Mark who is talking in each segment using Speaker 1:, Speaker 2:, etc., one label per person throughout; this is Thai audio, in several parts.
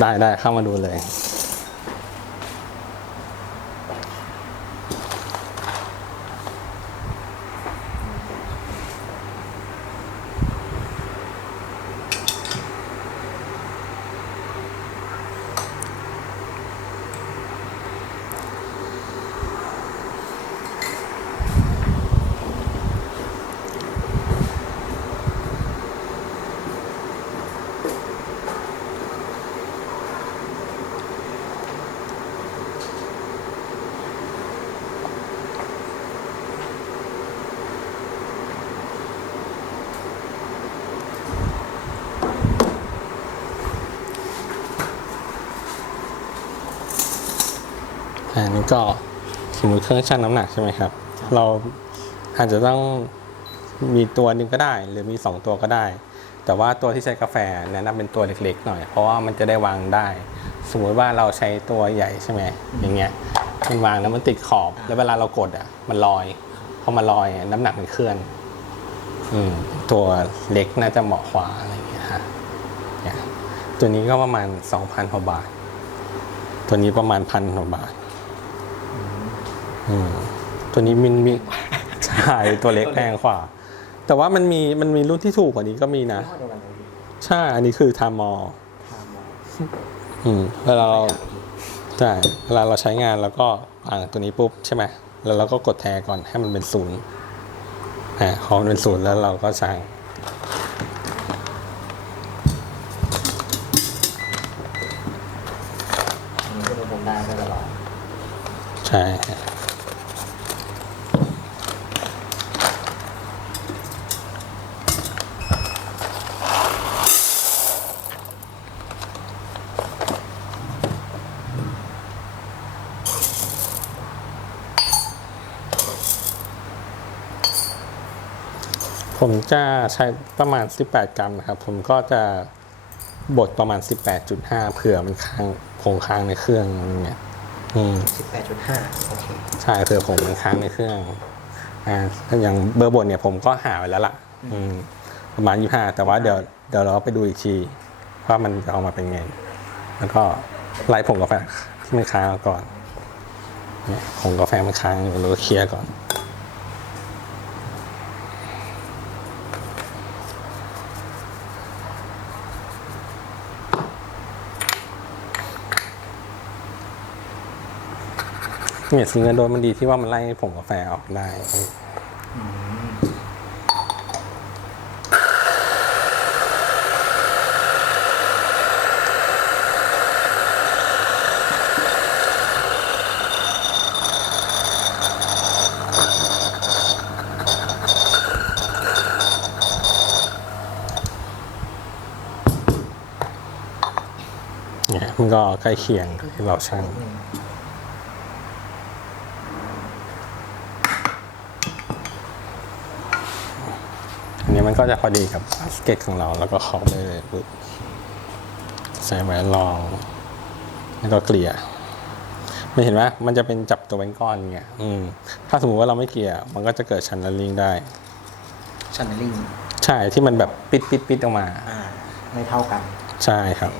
Speaker 1: ได้
Speaker 2: ได้เข้ามาดูเลย ก็สมมติเครื่องชั่งน้ำหนักใช่ไหมครับ เราอาจจะต้องมีตัวหนึ่งก็ได้ หรือมีสองตัวก็ได้ แต่ว่าตัวที่ใช้กาแฟแนะนำเป็นตัวเล็กๆ หน่อย เพราะว่ามันจะได้วางได้ สมมติว่าเราใช้ตัวใหญ่ใช่ไหมอย่างเงี้ยมันวางแล้วมันติดขอบแล้วเวลาเรากดอะ มันลอยพอมันลอยอะน้ำหนักมันเคลื่อน อืมตัวเล็กน่าจะเหมาะกว่าอะไรอย่างเงี้ยฮะเนี่ยตัวนี้ก็ประมาณสองพันกว่าบาท ตัวนี้ประมาณพันกว่าบาทอืม ตัวนี้มินมีใช่ตัวเล็กแพงกว่า แต่ว่ามันมีมันมีรุ่นที่ถูกกว่านี้ก็มีนะ
Speaker 1: ยี่ห้อเดียวกันเลยพี่
Speaker 2: ใช่ อันนี้คือทามอ
Speaker 1: ทามมอ
Speaker 2: อืมเวลาเราใช่เวลาเราใช้งานแล้วก็อ่างตัวนี้ปุ๊บใช่ไหมแล้วเราก็กดแทก่อนให้มันเป็นศูนย์อ่าพอมันเป็นศูนย์แล้วเราก็ใช้
Speaker 1: อันนี้คือผมได้ไปตลอด
Speaker 2: ใช่ ผมจะใช้ประมาณ 18 กรัมนะครับ ผมก็จะบดประมาณ 18.5 เผื่อมันค้างคงค้างในเครื่องอะไรเงี้ยอืม
Speaker 1: 18.5 โอเค
Speaker 2: ใช่เผื่อผมมันค้างในเครื่องอ่าอย่างเบอร์บนเนี่ยผมก็หาไว้แล้วล่ะ อืม ประมาณยี่ห้าแต่ว่าเดี๋ยวเดี๋ยวเราไปดูอีกทีว่ามันจะออกมาเป็นไง แล้วก็ไล่ผงกาแฟที่มันค้างก่อนเนี่ยผงกาแฟมันค้างอยู่เราก็เคลียร์ก่อน เนี่ยซิงเกิลโดนมันดีที่ว่ามันไล่ผงกาแฟออกได้เนี่ยมันก็ใกล้เคียงที่เราช่าง นนี้มันก็จะพอดีกับบาสเกตของเรา แล้วก็เคาะไปเลยปุ๊บใส่แหวนรอง แล้วก็เกลี่ยไม่เห็นว่ามันจะเป็นจับตัวเป็นก้อนเงี้ยอืมถ้าสมมุติว่าเราไม่เกลี่ย มันก็จะเกิดชันนัลลิงได้
Speaker 1: ชันเนลลิง
Speaker 2: ใช่ที่มันแบบปิดปิดปิดออกมา
Speaker 1: อ่า ไม่เท่ากัน
Speaker 2: ใช่ครับ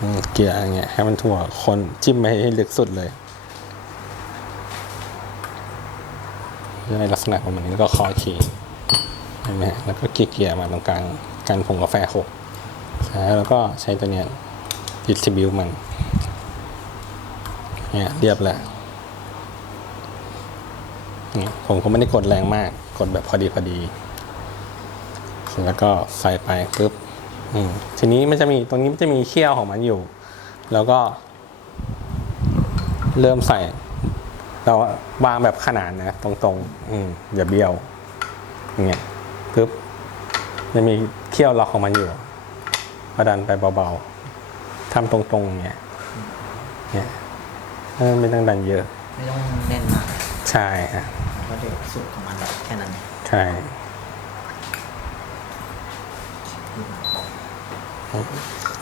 Speaker 2: อืมเกลี่ยอย่างเงี้ยให้มันทั่วคนจิ้มไปให้ลึกสุดเลยในลักษณะของมันนี้แล้วก็คอคี เห็นไหมแล้วก็เกลี่ยๆมาตรงกลางกันผงกาแฟหกแล้วก็ใช้ตัวเนี้ยดิสติบิวมันเนี่ยเรียบแล้วผมก็ไม่ได้กดแรงมาก กดแบบพอดีพอดี แล้วก็ใส่ไปปุ๊บทีนี้มันจะมีตรงนี้มันจะมีเขี้ยวของมันอยู่ แล้วก็ เริ่มใส่ เราวางแบบขนานนะ ตรงๆ อืมอย่าเบี้ยวอย่างเงี้ย ปุ๊บจะมีเขี้ยวล็อกของมันอยู่พอดันไปเบาๆทำตรงๆอย่างเงี้ยเนี่ยเออไม่ต้องดันเยอะ
Speaker 1: ไม่ต้องแน่นมาก
Speaker 2: ใช่ฮะ
Speaker 1: ก็เดี๋ยวสูตรของมันแบบแค่นั้น
Speaker 2: ใช่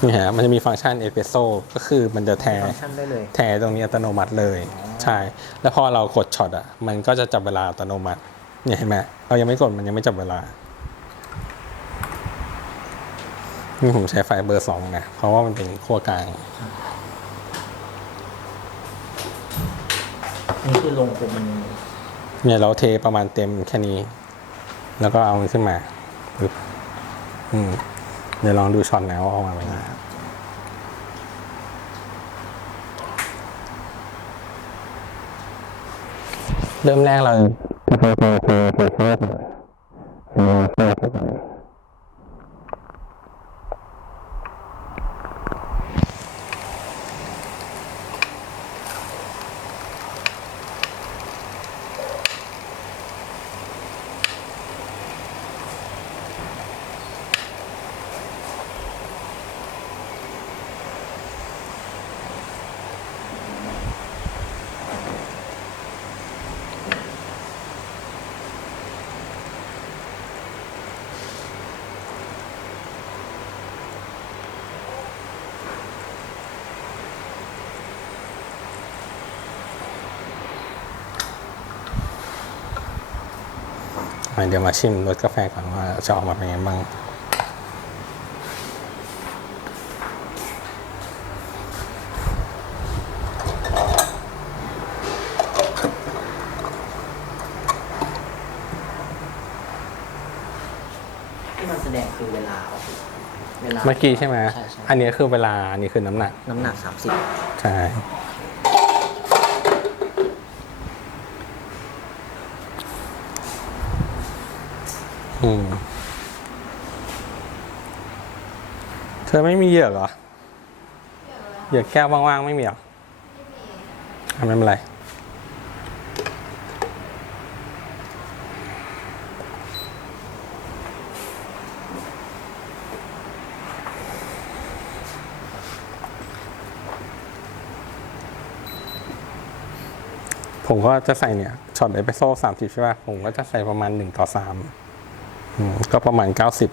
Speaker 2: นี่ฮะมันจะมีฟังก์ชันเอสเปรสโซ่ก็คือมันจะแท
Speaker 1: ฟังก์ชันได้เลย
Speaker 2: แทตรงนี้อัตโนมัติเลย
Speaker 1: อ๋อ
Speaker 2: ใช่ แล้วพอเรากดช็อตอะ มันก็จะจับเวลาอัตโนมัติเนี่ยเห็นไหมเรายังไม่กดมันยังไม่จับเวลา นี่ผมใช้ไฟเบอร์สองนะ เพราะว่ามันเป็นขั้วกลาง
Speaker 1: นี่คือลงปุ๊บมัน
Speaker 2: เนี่ยเราเทประมาณเต็มแค่นี้ แล้วก็เอามันขึ้นมาปึ๊บอืมเดี๋ยวลองดูช็อตแล้วออกมาเป็นไงเริ่มแรกเราจะไปไปไปไปเพิ่มเพิ่มไป เดี๋ยวมาชิมรสกาแฟก่อนว่าจะออกมาเป็นไงบ้าง
Speaker 1: ที่มันแสดงคือเวลาออกเวลา
Speaker 2: เมื่อกี้ใช่ไหม
Speaker 1: ใช่ใช่
Speaker 2: อันนี้คือเวลา อันนี้คือน้ำหนัก
Speaker 1: น้ำหนักสามสิบ
Speaker 2: ใช่ อืม เธอไม่มีเหยือกเหรอ เหยือกแก้วว่างๆ ไม่มีเหรออะไม่เป็นไร ผมก็จะใส่เนี่ยช็อตเอสเปรสโซ่สามสิบใช่ป่ะ ผมก็จะใส่ประมาณหนึ่งต่อสาม ก็ประมาณเก้าสิบ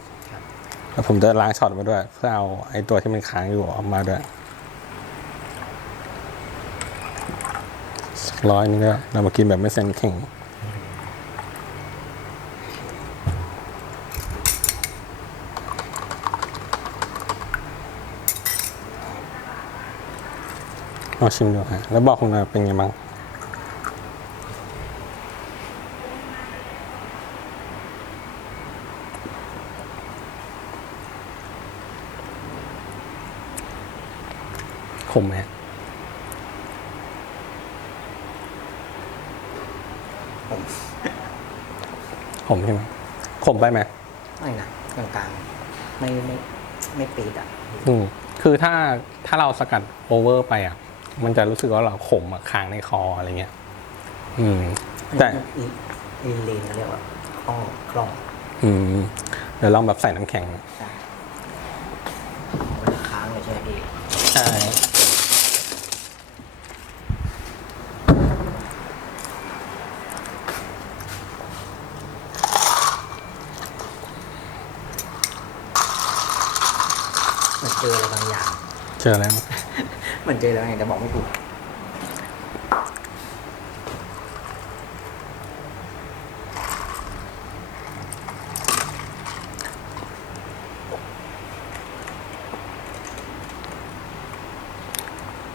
Speaker 2: แล้วผมจะล้างช็อตมาด้วย เพื่อเอาไอ้ตัวที่มันค้างอยู่ออกมาด้วยสักร้อยนึงก็เรามากินแบบไม่เซ็นแข็งลองชิมดูฮะแล้วบอกคุณหน่อยเป็นไงบ้าง ขมไหม
Speaker 1: ผม
Speaker 2: ขมใช่ไหมขมไปไหม
Speaker 1: ไม่นะกลางๆ ไม่ไม่ไม่ปีดอะ
Speaker 2: อืมคือถ้าถ้าเราสกัดโอเวอร์ไปอะ มันจะรู้สึกว่าเราขมอะค้างในคออะไรเงี้ย อืม แต่
Speaker 1: อีลีนลีนเขาเรียกว่าคล่องคล่อง
Speaker 2: อืมเดี๋ยวลองแบบใส่น้ำแข็ง
Speaker 1: ใช่มันจะค้างเลยใช่ไหมพี่
Speaker 2: ใช่
Speaker 1: เหมือนเจออะไรบางอย่าง
Speaker 2: เจออะไรมั้ย
Speaker 1: เหมือนเจออะไรบางอย่างแต่บอกไม่ถูก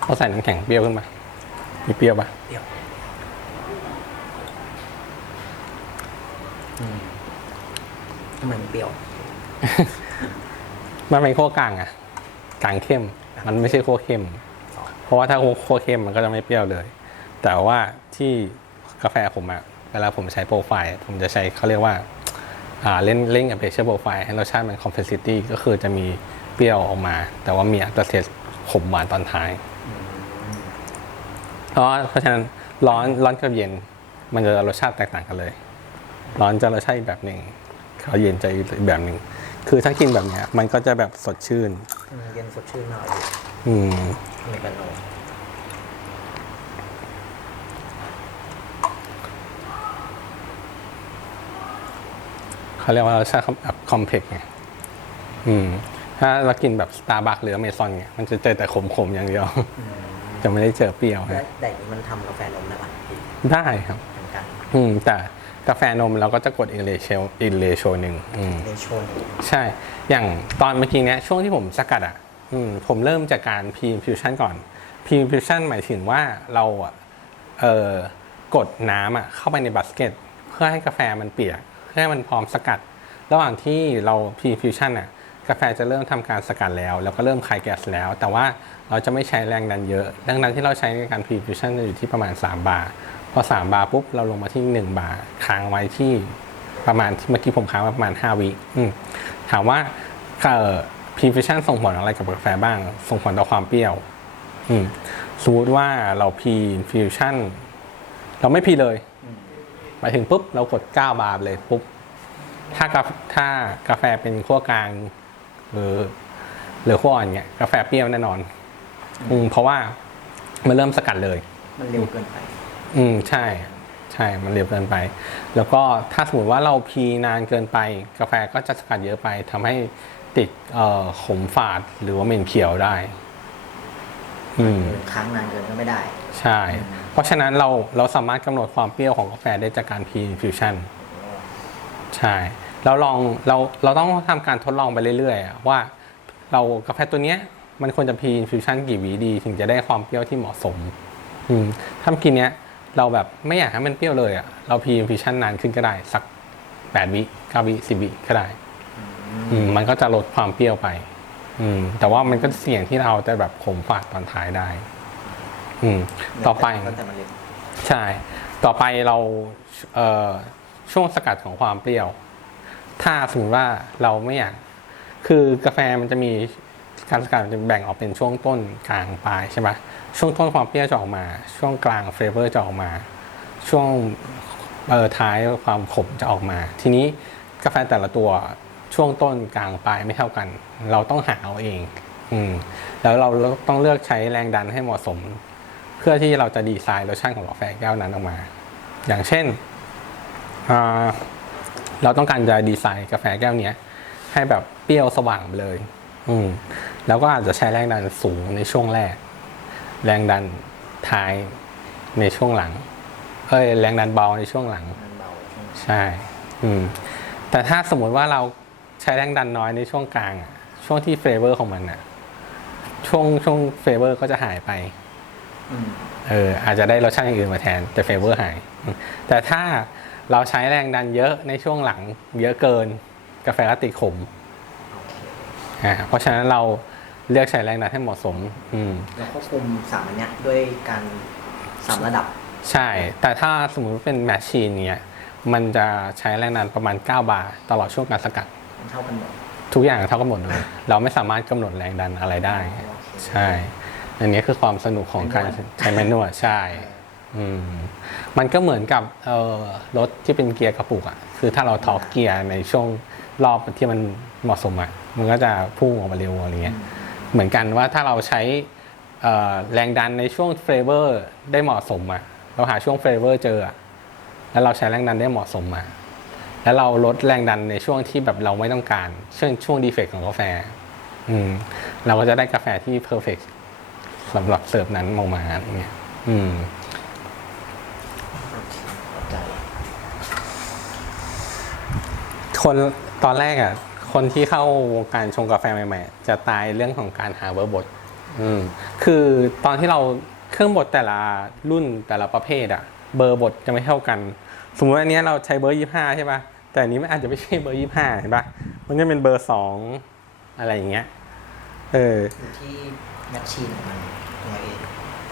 Speaker 2: พอใส่น้ำแข็งเปรี้ยวขึ้นมามีเปรี้ยวปะ
Speaker 1: เดี๋ยว อืมทำไมมันเปรี้ยว
Speaker 2: มันเป็นขั้วกลางอะกลางเข้ม มันไม่ใช่ขั้วเข้ม เพราะว่าถ้าขั้วเข้มมันก็จะไม่เปรี้ยวเลย แต่ว่าที่กาแฟผมอะเวลาผมใช้โปรไฟล์ผมจะใช้เขาเรียกว่าอ่าเล่นเล่นกับเพชเชอร์โปรไฟล์ให้รสชาติมันคอมเพลซิตี้ก็คือจะมีเปรี้ยวออกมา แต่ว่ามีอัตราเทสขมหวานตอนท้ายเพราะเพราะฉะนั้นร้อนร้อนกับเย็น มันจะรสชาติแตกต่างกันเลย ร้อนจะรสชาติอีกแบบหนึ่งเขาเย็นจะอีกแบบหนึ่งคือถ้ากินแบบเนี้ยมันก็จะแบบสดชื่น
Speaker 1: อืม เย็นสดชื่นมากเลย
Speaker 2: อืม
Speaker 1: อเมริกาโน่
Speaker 2: เขาเรียกว่ารสชาติแบบคอมเพล็กซ์ไงอืม ถ้าเรากินแบบสตาร์บัคหรืออเมซอนเนี่ยมันจะเจอแต่ขมๆอย่างเดียว จะไม่ได้เจอเปรี้ยว
Speaker 1: แต่
Speaker 2: ฮะ
Speaker 1: แต่อย่างนี้มันทำกาแฟนมได้ปะพี่
Speaker 2: ได้ครับ
Speaker 1: เหมือนกัน
Speaker 2: อืม แต่ กาแฟนมเราก็จะกดอีกเลโชอีกเลโชหนึ่งอืม
Speaker 1: ในชน
Speaker 2: ใช่ อย่างตอนเมื่อกี้เนี้ยช่วงที่ผมสกัดอะอืมผมเริ่มจากการ pre infusion ก่อน pre infusion หมายถึงว่าเราอะเอ่อกดน้ำอะเข้าไปในบาสเกตเพื่อให้กาแฟมันเปียกเพื่อให้มันพร้อมสกัด ระหว่างที่เรา pre infusion อะกาแฟจะเริ่มทำการสกัดแล้ว แล้วก็เริ่มคายแก๊สแล้ว แต่ว่าเราจะไม่ใช้แรงดันเยอะแรงดันที่เราใช้ในการ pre infusion จะอยู่ที่ประมาณ 3 บาร์พ อ 3 บาร์ปุ๊บเราลงมาที่ 1 บาร์ค้างไว้ที่ประมาณที่เมื่อกี้ผมค้างประมาณ 5 วิถามว่าเอ่อพรีฟิชันส่งผลอะไรกับกาแฟบ้าง ส่งผลต่อความเปรี้ยวอืมสมมติว่าเราพรีฟิวชั่นเราไม่พรีเลยไปถึงปุ๊บ เรากด 9 บาร์เลยปุ๊บ ถ้ากาแฟถ้ากาแฟเป็นขั้วกลาง หรือหรือขั้วอ่อนเงี้ยกาแฟเปรี้ยวแน่นอน อืมเพราะว่ามันเริ่มสกัดเลย
Speaker 1: มันเร็วเกินไป
Speaker 2: อืมใช่ ใช่มันเร็วเกินไป แล้วก็ถ้าสมมติว่าเราพีนานเกินไป กาแฟก็จะสกัดเยอะไปทำให้ติดเอ่อขมฝาดหรือว่าเหม็นเขียวได้ อืม
Speaker 1: ค้างนานเกินก็ไม่ได้
Speaker 2: ใช่ เพราะฉะนั้นเราเราสามารถกำหนดความเปรี้ยวของกาแฟได้จากการพีฟิวชั่นใช่เราลองเราเราต้องทำการทดลองไปเรื่อยๆอะว่าเรากาแฟตัวเนี้ย มันควรจะพีฟิวชั่นกี่วิดี ถึงจะได้ความเปรี้ยวที่เหมาะสม อืมถ้าเมื่อกี้เนี้ย เราแบบไม่อยากให้มันเปรี้ยวเลยอะเราพีฟิวชั่นนานขึ้นก็ได้ สักแปดวิเก้าวิสิบวิก็ได้อืมมันก็จะลดความเปรี้ยวไป อืม แต่ว่ามันก็เสี่ยงที่เราจะแบบขมฝาดตอนท้ายได้ อืม ต่อไป
Speaker 1: แล้วแต่มันเร็ว
Speaker 2: ใช่ ต่อไปเราเอ่อช่วงสกัดของความเปรี้ยว ถ้าสมมติว่าเราไม่อยากคือกาแฟมันจะมี การสกัดจะแบ่งออกเป็นช่วงต้นกลางปลายใช่ไหมช่วงต้นความเปรี้ยวจะออกมา ช่วงกลางเฟเวอร์จะออกมา ช่วงเออท้ายความขมจะออกมา ทีนี้กาแฟแต่ละตัวช่วงต้นกลางปลายไม่เท่ากัน เราต้องหาเอาเอง อืมแล้วเราต้องเลือกใช้แรงดันให้เหมาะสม เพื่อที่เราจะดีไซน์รสชาติของกาแฟแก้วนั้นออกมา อย่างเช่นเราต้องการจะดีไซน์กาแฟแก้วนี้ให้แบบเปรี้ยวสว่างเลย อืม แล้วก็อาจจะใช้แรงดันสูงในช่วงแรก แรงดันท้ายในช่วงหลัง เอ้ยแรงดันเบาในช่วงหลัง
Speaker 1: มันเบาช่วง
Speaker 2: ใช่ อืม แต่ถ้าสมมติว่าเราใช้แรงดันน้อยในช่วงกลางอะช่วงที่เฟเวอร์ของมันอะช่วงช่วงเฟเวอร์ก็จะหายไป
Speaker 1: อืม
Speaker 2: เอออาจจะได้รสชาติอย่างอื่นมาแทน แต่เฟเวอร์หายอืมแต่ถ้าเราใช้แรงดันเยอะในช่วงหลัง เยอะเกิน กาแฟก็ติดขม
Speaker 1: โอเค
Speaker 2: อ่าเพราะฉะนั้นเรา เลือกใช้แรงดันให้เหมาะสม อืม
Speaker 1: แล้วควบคุมสามอันเนี้ยด้วยการสามระดับ
Speaker 2: ใช่ แต่ถ้าสมมุติว่าเป็นแมชชีนเนี้ยมันจะใช้แรงดันประมาณ 9 บาร์ตลอดช่วงการสกัด
Speaker 1: มันเท่ากันหมด
Speaker 2: ทุกอย่างเท่ากันหมดเลย เราไม่สามารถกำหนดแรงดันอะไรได้
Speaker 1: โอเค
Speaker 2: ใช่ อันนี้คือความสนุกของการ
Speaker 1: แมนนวล
Speaker 2: ใช้แมนนวลใช่ อืม มันก็เหมือนกับเอ่อรถที่เป็นเกียร์กระปุกอะ่ะ คือถ้าเราทอกเกียร์ในช่วงรอบที่มันเหมาะสมอะ่ะ มันก็จะพุ่งออกมาเร็วอะไรเงี้ย เหมือนกันว่าถ้าเราใช้เอ่อแรงดันในช่วงเฟเวอร์ได้เหมาะสมอะ่ะเราหาช่วงเฟเวอร์เจออะแล้วเราใช้แรงดันได้เหมาะสมมา แล้วเราลดแรงดันในช่วงที่แบบเราไม่ต้องการ เช่นช่วงดีเฟกของกาแฟ อืม เราก็จะได้กาแฟที่เพอร์เฟกสำหรับเสิร์ฟนั้นออกมาอย่างเงี้ยอืม
Speaker 1: โอเคเข้าใจ
Speaker 2: คนตอนแรกอะ คนที่เข้าวงการชงกาแฟใหม่ ๆ จะตายเรื่องของการหาเบอร์บดอืมคือตอนที่เราเครื่องบดแต่ละรุ่นแต่ละประเภทอะเบอร์บดจะไม่เท่ากัน สมมติอันเนี้ยเราใช้เบอร์ยี่ห้าใช่ป่ะแต่อันนี้มันอาจจะไม่ใช่เบอร์ยี่ห้าเห็นป่ะมันจะเป็นเบอร์สองอะไรอย่างเงี้ย เออ
Speaker 1: อยู่ที่แมชชีนของมันตัวเอง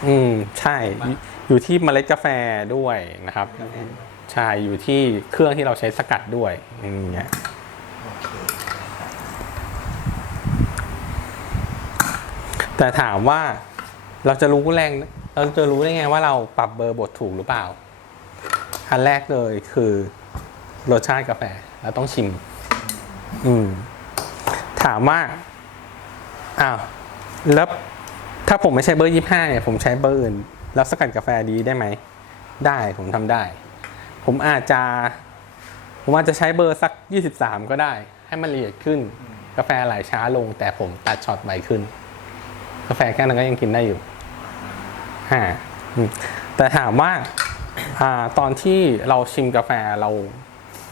Speaker 2: อืมใช่อยู่อยู่ที่เมล็ดกาแฟด้วยนะครับ ใช่ อยู่ที่เครื่องที่เราใช้สกัดด้วยอย่างเงี้ย
Speaker 1: โอเค
Speaker 2: แต่ถามว่าเราจะรู้แรงเราจะรู้ได้ไงว่าเราปรับเบอร์บทถูกหรือเปล่า อันแรกเลยคือรสชาติกาแฟเราต้องชิม อืม ถามว่าอ้าวแล้วถ้าผมไม่ใช่เบอร์ยี่ห้าเนี่ยผมใช้เบอร์อื่น แล้วสกัดกาแฟดีได้ไหม ได้ผมทำได้ ผมอาจจะ ผมอาจจะใช้เบอร์สักยี่สิบสามก็ได้ ให้มันละเอียดขึ้น กาแฟไหลช้าลง แต่ผมตัดช็อตไวขึ้น กาแฟแค่นั้นก็ยังกินได้อยู่อ่าอืมแต่ถามว่าอ่าตอนที่เราชิมกาแฟเรา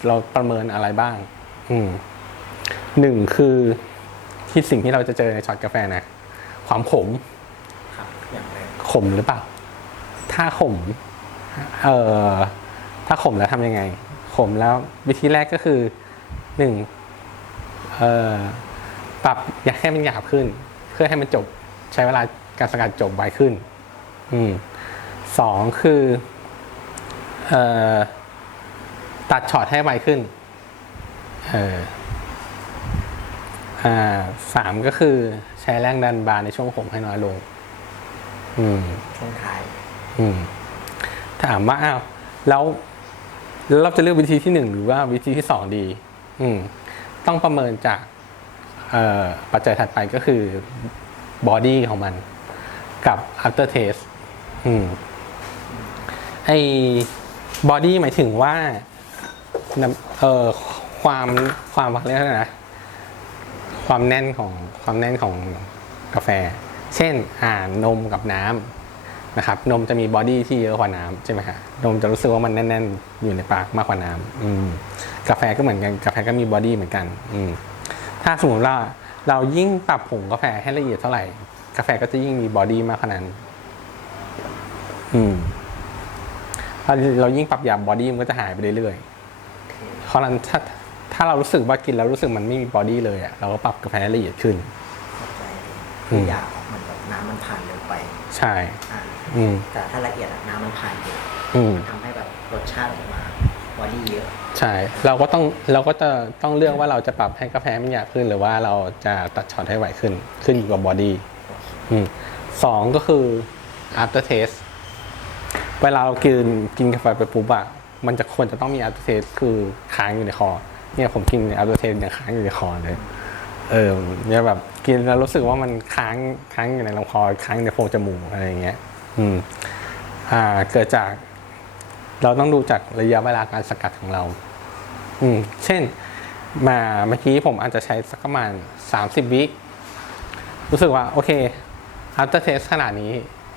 Speaker 2: เราประเมินอะไรบ้าง อืมหนึ่งคือที่สิ่งที่เราจะเจอในช็อตกาแฟนะ ความขม
Speaker 1: ครับอย่างแรก
Speaker 2: ขมหรือเปล่า ถ้าขม เอ่อ ถ้าขมแล้วทำยังไง ขมแล้ววิธีแรกก็คือหนึ่งเอ่อ ปรับอยากให้มันหยาบขึ้น เพื่อให้มันจบ ใช้เวลาการสกัดจบไวขึ้นอืมสองคือเอ่อตัดช็อตให้ไวขึ้นเอออ่าสามก็คือใช้แรงดันบาร์ในช่วงขมให้น้อยลง อืม
Speaker 1: ช่วงท้าย
Speaker 2: อืมถามว่าอ้าวแล้วแล้วเราจะเลือกวิธีที่หนึ่งหรือว่าวิธีที่สองดี อืม ต้องประเมินจากเอ่อปัจจัยถัดไปก็คือ บอดี้ของมันกับ after taste อืมไอ้บอดี้หมายถึงว่าเอ่อความความเรียกว่าอะไรนะความแน่นของความแน่นของกาแฟ เช่นอ่านมกับน้ำนะครับ นมจะมีบอดี้ที่เยอะกว่าน้ำใช่ไหมฮะนมจะรู้สึกว่ามันแน่น ๆ อยู่ในปากมากกว่าน้ำอืมกาแฟก็เหมือนกันกาแฟก็มีบอดี้เหมือนกัน อืมถ้าสมมติว่า เรายิ่งปรับผงกาแฟให้ละเอียดเท่าไหร่ กาแฟก็จะยิ่งมีบอดี้มากขนาดนั้นอืมถ้าเรายิ่งปรับหยาบบอดี้มันก็จะหายไปเรื่อยๆเพราะฉะนั้นถ้าถ้าเรารู้สึกว่ากินแล้วรู้สึกมันไม่มีบอดี้เลยอะเราก็ปรับกาแฟให้ละเอียดขึ้น
Speaker 1: เข้าใจคืออยากมันแบบน้ำมันผ่านเร็วไป
Speaker 2: ใช่
Speaker 1: อ่า
Speaker 2: อืม
Speaker 1: แต่ถ้าละเอียดอะน้ำมันผ่านเยอะ
Speaker 2: อืม
Speaker 1: ทำให้แบบรสชาติออกมา บอดี้เยอะ
Speaker 2: ใช่ เราก็ต้องเราก็จะต้องเลือกว่าเราจะปรับให้กาแฟมันหยาบขึ้น หรือว่าเราจะตัดช็อตให้ไหวขึ้น ขึ้นอยู่กับบอดี้อืมสองก็คือ after taste เวลาเรากินกินกาแฟไปปุ๊บอะมันจะควรจะต้องมี after taste คือค้างอยู่ในคอ เนี่ยผมกิน after taste เนี่ยค้างอยู่ในคอเลย เออเนี่ยแบบกินแล้วรู้สึกว่ามันค้างค้างอยู่ในลำคอค้างอยู่ในโพรงจมูกอะไรอย่างเงี้ย อืม อ่า เกิดจาก เราต้องดูจากระยะเวลาการสกัดของเรา อืม เช่น มาเมื่อกี้ผมอาจจะใช้สักประมาณสามสิบวิรู้สึกว่า โอเค after taste ขนาดนี้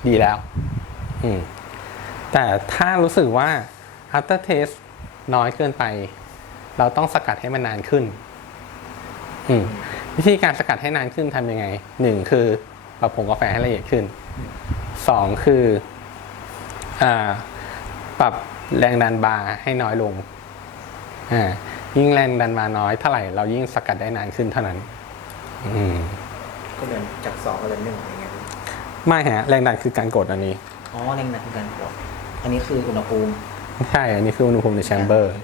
Speaker 2: ดีแล้ว อืม แต่ถ้ารู้สึกว่า after taste น้อยเกินไป เราต้องสกัดให้มันนานขึ้น อืม วิธีการสกัดให้นานขึ้นทำยังไงหนึ่งคือปรับผงกาแฟให้ละเอียดขึ้นสองคือ อ่า ปรับแรงดันบาร์ให้น้อยลงอ่ายิ่งแรงดันบาร์น้อยเท่าไหร่เรายิ่งสกัดได้นานขึ้นเท่านั้นอืม
Speaker 1: ก็เดินจากสองก็เลยหนึ่งอะไรเงี้ยพี่
Speaker 2: ไม่ฮะแรงดันคือการกดอันนี้
Speaker 1: อ๋อแรงดันคือการกด อันนี้คืออุณหภูมิ
Speaker 2: ใช่ อันนี้คืออุณหภูมิในแชมเบอร์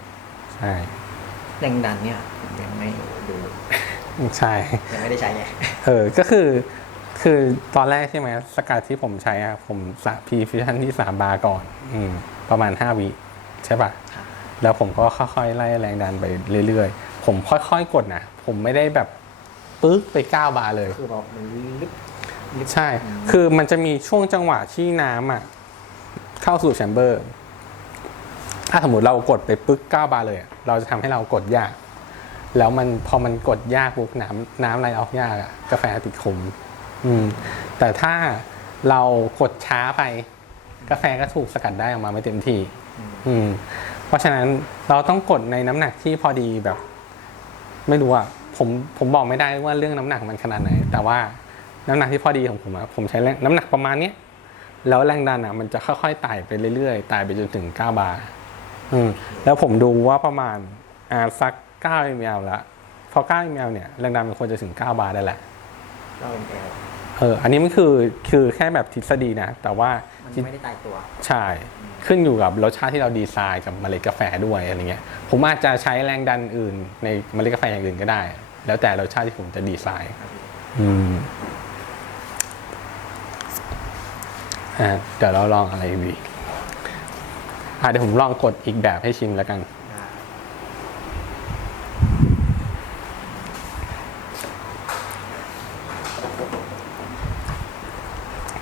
Speaker 2: ใช่
Speaker 1: แรงดันเนี่ยผมยังไม่ดู
Speaker 2: ใช่
Speaker 1: ยังไม่ได้ใช้ไง
Speaker 2: เออ ก็คือ คือตอนแรกใช่ไหมสกัดที่ผมใช้อะผมสะพีฟิชันที่สามบาร์ก่อน อืม ประมาณห้าวิใช่ปะ
Speaker 1: ครับ
Speaker 2: แล้วผมก็ค่อยๆไล่แรงดันไปเรื่อยๆ ผมค่อยๆกดนะ ผมไม่ได้แบบปึ๊กไปก้าวบาร์เลย
Speaker 1: คือแบบมันลึกลึก
Speaker 2: ใช่ คือมันจะมีช่วงจังหวะที่น้ำอะเข้าสู่แชมเบอร์ ถ้าสมมติเรากดไปปึ๊กก้าวบาร์เลยอะเราจะทำให้เรากดยาก แล้วมันพอมันกดยากปุ๊บน้ำน้ำไหลออกยากอะกาแฟติดคม อืม แต่ถ้าเรากดช้าไป กาแฟก็ถูกสกัดได้ออกมาไม่เต็มที่อืม เพราะฉะนั้นเราต้องกดในน้ำหนักที่พอดีแบบ ไม่รู้อะผมผมบอกไม่ได้ว่าเรื่องน้ำหนักมันขนาดไหน แต่ว่าน้ำหนักที่พอดีของผมอะผมใช้แรงน้ำหนักประมาณเนี้ยแล้วแรงดันอะมันจะค่อยๆไต่ไปเรื่อยๆไต่ไปจนถึง 9 บาร์อืมแล้วผมดูว่าประมาณอ่าสัก9 ml ละพอ9 ml เนี่ยแรงดันมันควรจะถึง 9 บาร์ได้แหละ
Speaker 1: เรา เป็นแอล
Speaker 2: เอออันนี้มันคือคือแค่แบบทฤษฎีนะ แต่ว่า
Speaker 1: มันไม่ได้ตายตัว
Speaker 2: ใช่ ขึ้นอยู่กับรสชาติที่เราดีไซน์กับเมล็ดกาแฟด้วยอะไรเงี้ย ผมอาจจะใช้แรงดันอื่น ในเมล็ดกาแฟอย่างอื่นก็ได้ แล้วแต่รสชาติที่ผมจะดีไซน์
Speaker 1: ครับพี่
Speaker 2: อืมอ่าเดี๋ยวเราลองอะไรดีอ่าเดี๋ยวผมลองกดอีกแบบให้ชิมแล้วกัน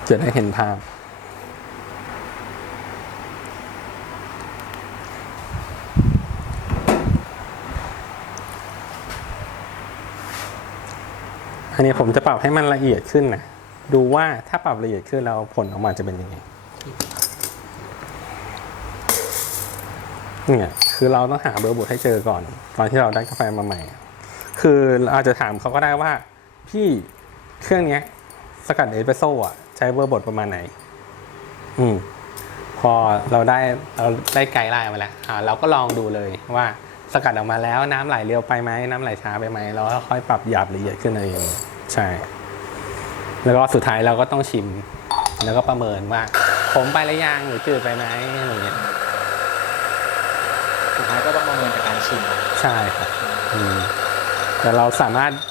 Speaker 1: ได้
Speaker 2: จะได้เห็นภาพ อันนี้ผมจะปรับให้มันละเอียดขึ้นนะ ดูว่าถ้าปรับละเอียดขึ้นแล้วผลออกมาจะเป็นยังไงเนี่ยคือเราต้องหาเบอร์บดให้เจอก่อน ตอนที่เราได้กาแฟมาใหม่ คืออาจจะถามเขาก็ได้ว่า พี่เครื่องเนี้ยสกัดเอสเปรสโซ่อะใช้เบอร์บดประมาณไหน อืม พอเราได้เราได้ไกด์ไลน์มาแล้วอ่าเราก็ลองดูเลยว่าสกัดออกมาแล้วน้ำไหลเร็วไปไหมน้ำไหลช้าไปไหมเราก็ค่อยปรับหยาบละเอียดขึ้นอะไรอย่างนี้ใช่ แล้วก็สุดท้ายเราก็ต้องชิม แล้วก็ประเมินว่าขมไปหรือยังหรือจืดไปไหมอะไรอย่างเงี้ย
Speaker 1: สุดท้ายก็ต้องประเมินจากการชิม
Speaker 2: ใช่ครับอืมแต่เราสามารถส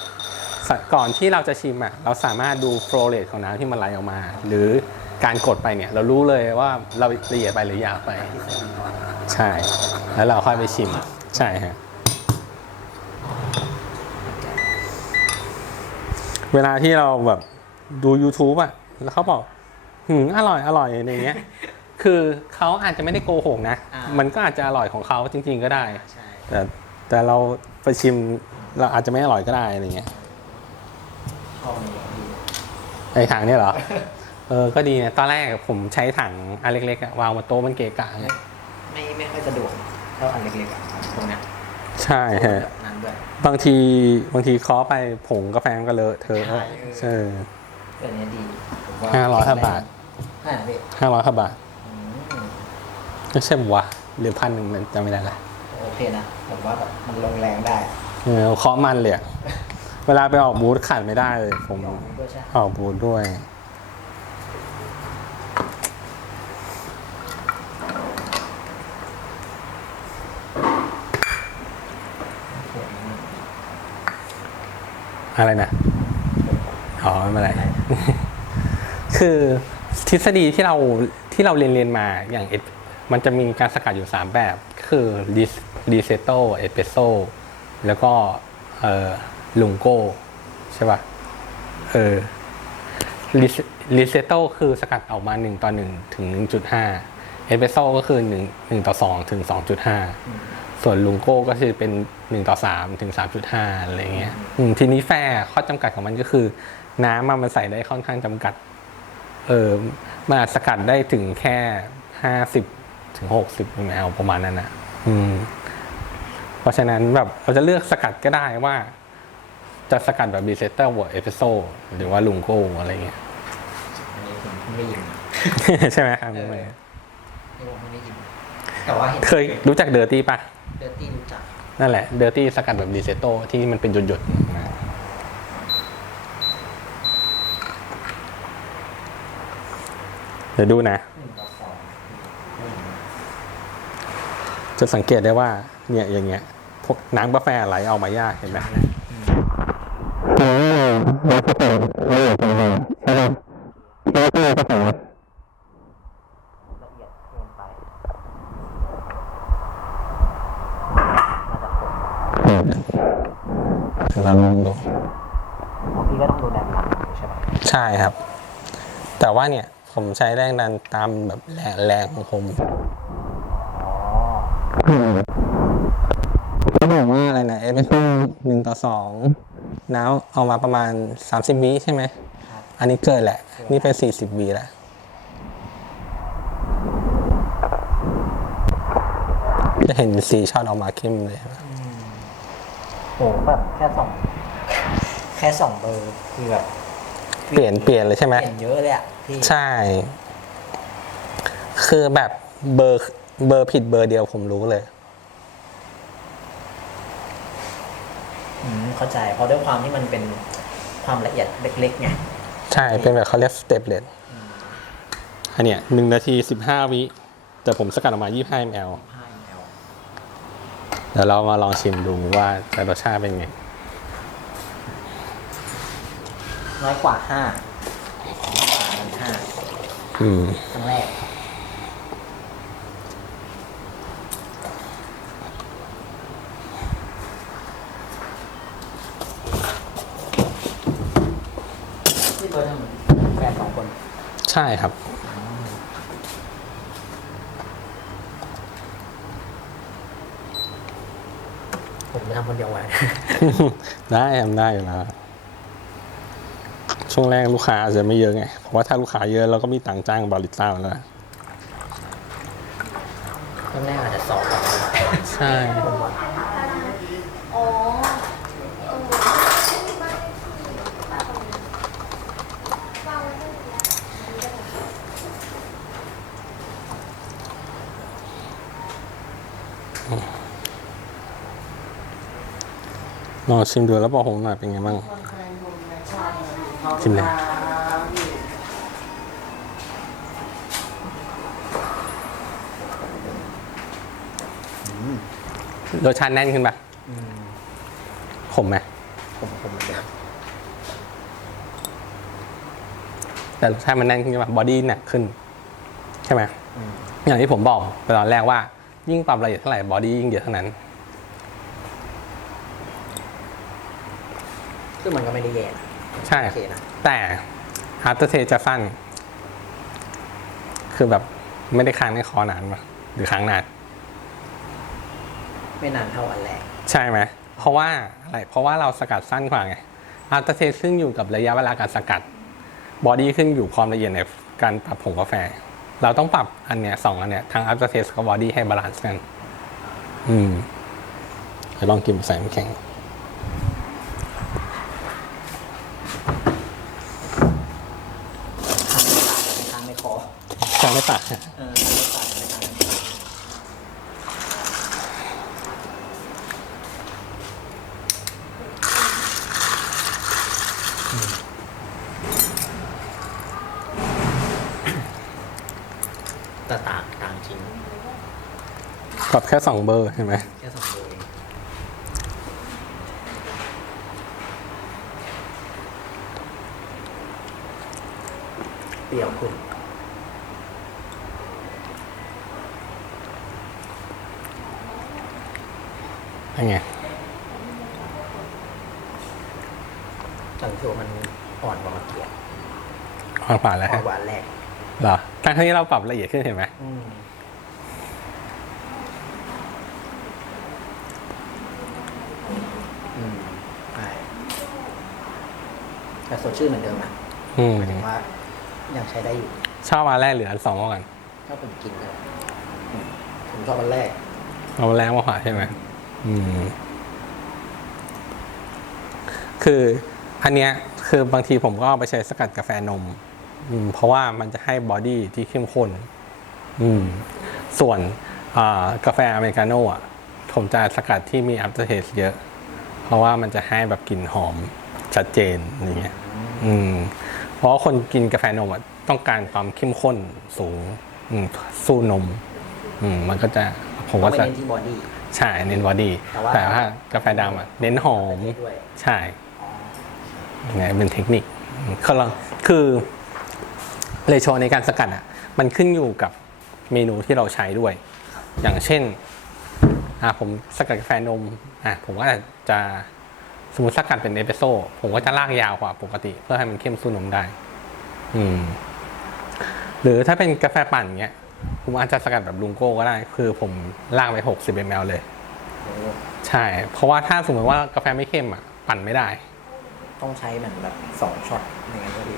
Speaker 2: ก่อนที่เราจะชิมอะเราสามารถดูโฟลเรทของน้ำที่มันไหลออกมา หรือการกดไปเนี่ย เรารู้เลยว่าเราละเอียดไปหรือหยาบไป ใช่ แล้วเราค่อยไปชิม ใช่ฮะเวลาที่เราแบบดู YouTube อะ แล้วเขาบอกหืมอร่อยอร่อยอะไรเงี้ย คือเขาอาจจะไม่ได้โกหกนะ มันก็อาจจะอร่อยของเขาจริง ๆ ก็ได้
Speaker 1: ใช่
Speaker 2: แต่แต่เราไปชิมเราอาจจะไม่อร่อยก็ได้อะไรเงี้ย
Speaker 1: ชอบนี้ดี
Speaker 2: ไอ้ถังเนี่ยเหรอ เออ ก็ดีนะ ตอนแรกผมใช้ถังอันเล็กๆอะวางบนโต๊ะมันเกะกะไง
Speaker 1: ไม่ไม่ค่อยสะดวกเท่าอันเล็กๆอะตรงเนี้ย
Speaker 2: ใช่ฮะ
Speaker 1: แบบนั้นด้วย
Speaker 2: บางทีบางทีเคาะไปผงกาแฟมันก็เลอะเทอะ
Speaker 1: ใช่
Speaker 2: ใช่
Speaker 1: ตัวเนี้ยดีผมว่า
Speaker 2: ห้าร้อยห้าบาท
Speaker 1: ห้าพี่
Speaker 2: ห้าร้อยกว่าบาท
Speaker 1: อืม
Speaker 2: ไม่ใช่ปะวะหรือพันหนึ่งมันจำไม่ได้ละ
Speaker 1: โอเคนะผมว่าแบบมันลงแรงได้
Speaker 2: เออเคาะมันเลยอะ เวลาไปออกบูธขาดไม่ได้เลยผม
Speaker 1: ลองด้วยใช่ไหม
Speaker 2: ออกบูธด้วย อะไรนะอ๋อไม่เป็นไร คือทฤษฎีที่เราที่เราเรียนเรียนมาอย่างเอมันจะมีการสกัดอยู่ 3 แบบ คือดีเซโตเอสเปรสโซแล้วก็เอ่อ ลุงโก้ใช่ป่ะ เออลิเซโตคือสกัดออกมา 1 ต่อ 1 ถึง 1.5 เอสเปรสโซก็คือ 1 1ต่อ 2 ถึง 2.5 ส่วนลุงโก้ก็คือเป็น 1 ต่อ 3 ถึง 3.5 อะไรเงี้ยอืมทีนี้แฟร์ข้อจำกัดของมันก็คือ น้ำมันใส่ได้ค่อนข้างจำกัด เออมันอาสกัดได้ถึงแค่ 50 ถึง 60 ml ประมาณนั้นนะอืมเพราะฉะนั้นแบบเราจะเลือกสกัดก็ได้ว่า จะสกัดแบบดีเซเตอร์บวกเอสเปรสโซหรือว่าลุงโก้อะไรเงี้ย
Speaker 1: อันนี้ผมเพิ่งได้ยิน
Speaker 2: ใช่ไหมครับ
Speaker 1: นี่ผมไม่ได้ยิน แต่ว่าเห็น
Speaker 2: เคยรู้จักเดอร์ตี้ปะ
Speaker 1: เดอร์ตี้รู้จัก
Speaker 2: นั่นแหละเดอร์ตี้สกัดแบบดีเซโตที่มันเป็นหยดๆนะเดี๋ยวดูนะ
Speaker 1: หนึ่งต่อสอง
Speaker 2: จะสังเกตได้ว่าเนี่ยอย่างเงี้ยพวกน้ำกาแฟไหลออกมายากเห็นไหม
Speaker 1: ละเอียดเกินไปมาจากผม
Speaker 2: เราลองดู
Speaker 1: บางทีก็ต้องดูแรงดันใช่ไหม
Speaker 2: ใช่ครับ แต่ว่าเนี่ยผมใช้แรงดันตามแบบแรงแรงของผม
Speaker 1: อ๋อ
Speaker 2: เขาบอกว่าอะไรนะเอสเปรสโซ่หนึ่งต่อสอง น้ำเอามาประมาณ 30วิใช่ไหม
Speaker 1: ครับ
Speaker 2: อันนี้เกินแหละ นี่เป็น 40วิแล้วจะเห็นสีช็อตออกมาเข้มเลย
Speaker 1: โหแบบแค่สองแค่สองเบอร์คือแบบ
Speaker 2: เปลี่ยนเปลี่ยนเลยใช่ไหม
Speaker 1: เปลี่ยนเยอะเลยอะพี่
Speaker 2: ใช่ คือแบบเบอร์เบอร์ผิดเบอร์เดียวผมรู้เลย
Speaker 1: อืม เข้าใจ เพราะด้วยความที่มันเป็นความละเอียดเล็กๆไง
Speaker 2: ใช่เป็นแบบเขาเรียกสเต็ปเลดอันเนี้ยหนึ่งนาทีสิบห้าวิแต่ผมสกัดออกมา25 ml
Speaker 1: 5 ml
Speaker 2: เดี๋ยวเรามาลองชิมดูว่าจะรสชาติเป็นไง
Speaker 1: น้อยกว่าห้าสามพันห้า
Speaker 2: อืม
Speaker 1: ครั้งแรก ที่เบิร์ดทำแฟนสองคน
Speaker 2: ใช่ครับ
Speaker 1: ผมจะทำคนเดียวไว้
Speaker 2: ได้ทำได้อยู่แล้วช่วงแรกลูกค้าอาจจะไม่เยอะไง เพราะว่าถ้าลูกค้าเยอะเราก็มีตังค์จ้างบาริสต้าแล้วนะ
Speaker 1: ตอนแรกอาจจะสองก่อน
Speaker 2: ใช่
Speaker 3: อ๋
Speaker 2: ลองชิมดูแล้วบอกผมหน่อยเป็นไงบ้าง ชิมเลยรสชาติแน่นขึ้นปะขมไหม
Speaker 1: ผมผมเหมือนเดิม
Speaker 2: แต่รสชาติมันแน่นขึ้นปะบอดี้หนักขึ้น ใช่ไหม
Speaker 1: อืม
Speaker 2: อย่างที่ผมบอกไปตอนแรกว่า ยิ่งปรับละเอียดเท่าไหร่บอดี้ยิ่งเยอะเท่านั้น
Speaker 1: ซึ่งมันก็ไม่ได้แย่นะ
Speaker 2: ใช่
Speaker 1: โอเคนะ
Speaker 2: แต่ after taste จะสั้น คือแบบไม่ได้ค้างในคอนานปะหรือค้างนาน
Speaker 1: ไม่นานเท่าอันแรก
Speaker 2: ใช่ไหม เพราะว่าอะไร เพราะว่าเราสกัดสั้นกว่าไง after taste ขึ้นอยู่กับระยะเวลาการสกัด บอดี้ขึ้นอยู่ความละเอียดในการปรับผงกาแฟ เราต้องปรับอันเนี้ยสองอันเนี้ย ทั้ง after taste กับบอดี้ให้บาลานซ์กัน อืมเดี๋ยวลองกินใส่น้ำแข็ง
Speaker 1: ทางไม่คอ
Speaker 2: ใช่ไม่ตัด
Speaker 1: เออไม่ปากไม่ทางแต่ต่างต่างจริง
Speaker 2: ปรับแค่สองเบอร์ใช่ไหม
Speaker 1: แค่สองเบอร์เองเปรี้ยวขึ้น
Speaker 2: เป็นไง
Speaker 1: จังโชว์มันอ่อนกว่าเมื่อกี้
Speaker 2: อ่อนกว่าแล้ว
Speaker 1: อ่อ
Speaker 2: ฮะ
Speaker 1: นกว่าอันแรก
Speaker 2: เหรอ ทั้งที่เราปรับละเอียดขึ้นเห็นไหม
Speaker 1: อืมอืมใช่แต่สดชื่นเหมือนเดิมนะ
Speaker 2: อืม
Speaker 1: หมายถึงว่ายังใช้ได้อยู่
Speaker 2: ชอบอันแรกหรืออันสองมากกว่ากัน
Speaker 1: ถ้าผมกินเลยอืมผมชอบอันแรก
Speaker 2: เอาอันแรกมากกว่าใช่ไหมอืม คืออันเนี้ยคือบางทีผมก็เอาไปใช้สกัดกาแฟนมอืม เพราะว่ามันจะให้บอดี้ที่เข้มข้นอืมส่วนอ่ากาแฟอเมริกาโน่อะผมจะสกัดที่มี after taste เยอะ เพราะว่ามันจะให้แบบกลิ่นหอมชัดเจนอย่างเงี้ยอืมเพราะว่าคนกินกาแฟนมอะต้องการความเข้มข้นสูงอืมสู้นมอืมมันก็จะผม
Speaker 1: ก็
Speaker 2: ก็
Speaker 1: ไม่
Speaker 2: จะ
Speaker 1: เน้นที่บอดี้
Speaker 2: ใช่เน้นบอดี้
Speaker 1: แต่ว่า
Speaker 2: แต่ว่ากาแฟดำอะเน้นหอม
Speaker 1: ด้วย
Speaker 2: ใช่ไงเป็นเทคนิคคือ เราคือเลโชในการสกัดอะมันขึ้นอยู่กับเมนูที่เราใช้ด้วย อย่างเช่นอ่าผมสกัดกาแฟนมอะผมก็จะสมมติสกัดเป็นเอสเปรสโซ่ผมก็จะลากยาวกว่าปกติ เพื่อให้มันเข้มสู้นมได้ อืม หรือถ้าเป็นกาแฟปั่นเงี้ยผมอาจจะสกัดแบบลุงโก้ก็ได้ คือผมลากไป60 ml เลย
Speaker 1: โอ้
Speaker 2: ใช่ เพราะว่าถ้าสมมติว่ากาแฟไม่เข้มอะ ปั่นไม่ได้
Speaker 1: ต้องใช้เหมือนแบบสองช็อตในงานก็ดี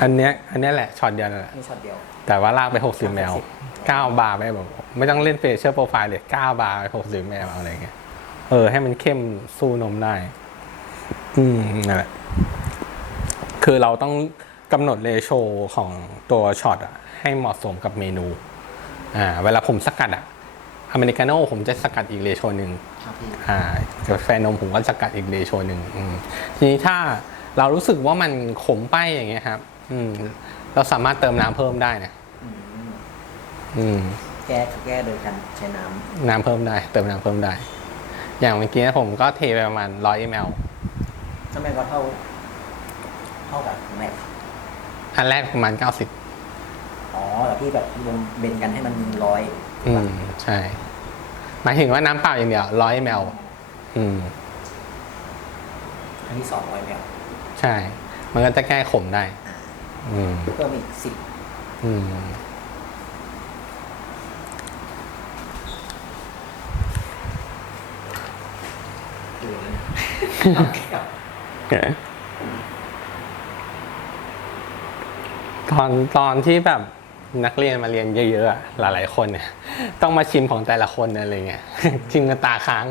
Speaker 2: อันเนี้ยอันเนี้ยแหละช็อตเดียวนั่นแหละ
Speaker 1: นี่ช็อตเดียว
Speaker 2: แต่ว่าลากไป 60 แมว 9 บาร์ไปแบบไม่ต้องเล่นเฟเชอร์โปรไฟล์เลย9บาร์ไป60 แมวอะไรเงี้ย เออ ให้มันเข้มสู้นมได้ อืมนั่นแหละ คือเราต้องกำหนดเรโชของตัวช็อตอะให้เหมาะสมกับเมนู อ่า เวลาผมสกัดอะอเมริกาโน่ผมจะสกัดอีกเรโชหนึ่ง
Speaker 1: ครับพี่
Speaker 2: อ่ากาแฟนมผมก็สกัดอีกเรโชหนึ่งอืมทีนี้ถ้าเรารู้สึกว่ามันขมไปอย่างเงี้ยครับ อืมเราสามารถเติมน้ำเพิ่มได้นะ
Speaker 1: อืม
Speaker 2: อืม
Speaker 1: แก้แก้โดยการใช้น้
Speaker 2: น้ำเพิ่มได้ เติมน้ำเพิ่มได้ อย่างเมื่อกี้ผมก็เทไปประมาณร้อยมลำ
Speaker 1: ถ้าไม่ก็เท่า เท่ากับแม็ก
Speaker 2: อันแรกประมาณเก้าสิบ
Speaker 1: อ๋อแต่พี่แบบรวมเบนกันให้มันร้อย
Speaker 2: อืม ใช่ หมายถึงว่าน้ำเปล่าอย่างเดียวร้อยมลอืม
Speaker 1: อันที่สองร้อยแมว
Speaker 2: ใช่ มันก็จะแก้ขมได้อืม
Speaker 1: เพิ่มอีกสิบ
Speaker 2: ตอนตอนที่แบบนักเรียนมาเรียนเยอะๆอะหลายๆคนเนี่ย ต้องมาชิมของแต่ละคนอะไรเงี้ยชิมกันตาค้าง